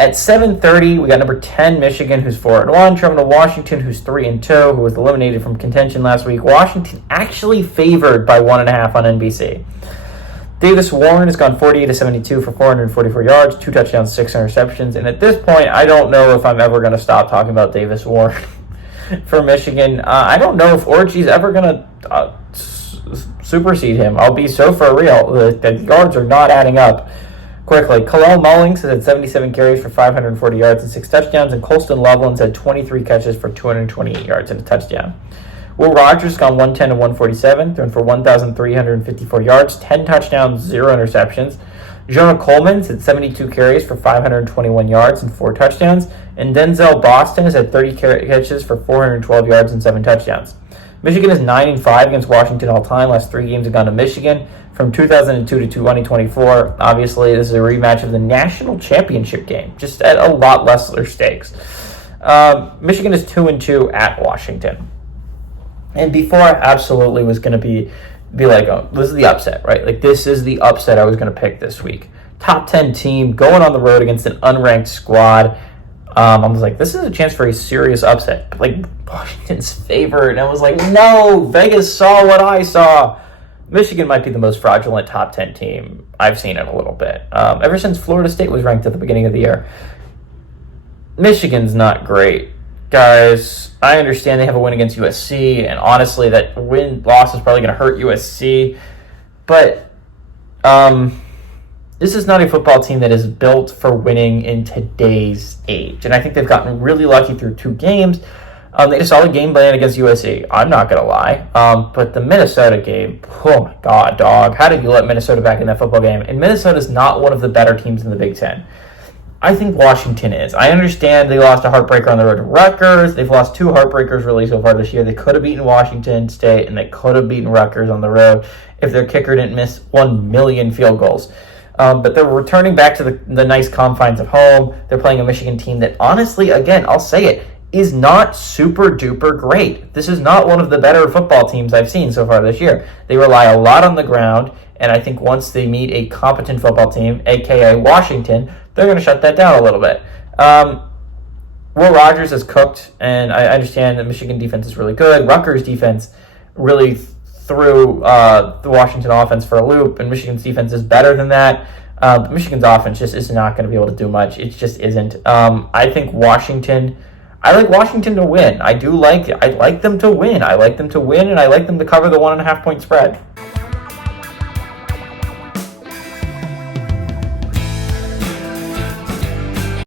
At 7:30, we got number 10 Michigan, who's 4-1, traveling to Washington, who's 3-2, who was eliminated from contention last week. Washington actually favored by 1.5 on NBC. Davis Warren has gone 48-72 for 444 yards, 2 touchdowns, 6 interceptions. And at this point, I don't know if I'm ever going to stop talking about Davis Warren for Michigan. I don't know if Orgy's ever going to supersede him. I'll be so for real. The yards are not adding up quickly. Kalel Mullings has had 77 carries for 540 yards and 6 touchdowns, and Colston Loveland's had 23 catches for 228 yards and a touchdown. Will Rogers gone 110-147, thrown for 1,354 yards, 10 touchdowns, 0 interceptions. Jonah Coleman's had 72 carries for 521 yards and 4 touchdowns, and Denzel Boston has had 30 catches for 412 yards and 7 touchdowns. Michigan is 9-5 against Washington all time. Last 3 games have gone to Michigan from 2002 to 2024. Obviously, this is a rematch of the national championship game, just at a lot lesser stakes. Michigan is 2-2 at Washington. And before I absolutely was going to be like, oh, this is the upset, right? Like, this is the upset I was going to pick this week. Top 10 team going on the road against an unranked squad. I was like, this is a chance for a serious upset. But, like, Washington's favored. And I was like, no, Vegas saw what I saw. Michigan might be the most fraudulent top 10 team I've seen in a little bit. Ever since Florida State was ranked at the beginning of the year. Michigan's not great. Guys, I understand they have a win against USC, and honestly, that win-loss is probably going to hurt USC. But this is not a football team that is built for winning in today's age. And I think they've gotten really lucky through 2 games. They just saw the game plan against USC. I'm not going to lie. But the Minnesota game, oh my God, dog. How did you let Minnesota back in that football game? And Minnesota's not one of the better teams in the Big Ten. I think Washington is. I understand they lost a heartbreaker on the road to Rutgers. They've lost 2 heartbreakers really so far this year. They could have beaten Washington State, and they could have beaten Rutgers on the road if their kicker didn't miss 1 million field goals. But they're returning back to the nice confines of home. They're playing a Michigan team that, honestly, again, I'll say it, is not super duper great. This is not one of the better football teams I've seen so far this year. They rely a lot on the ground, and I think once they meet a competent football team, aka Washington, they're going to shut that down a little bit. Will Rogers is cooked, and I understand that Michigan defense is really good. Rutgers defense really threw the Washington offense for a loop, and Michigan's defense is better than that. But Michigan's offense just is not going to be able to do much. It just isn't. I think I like Washington to win. I like them to win. I like them to win, and I like them to cover the 1.5 point spread.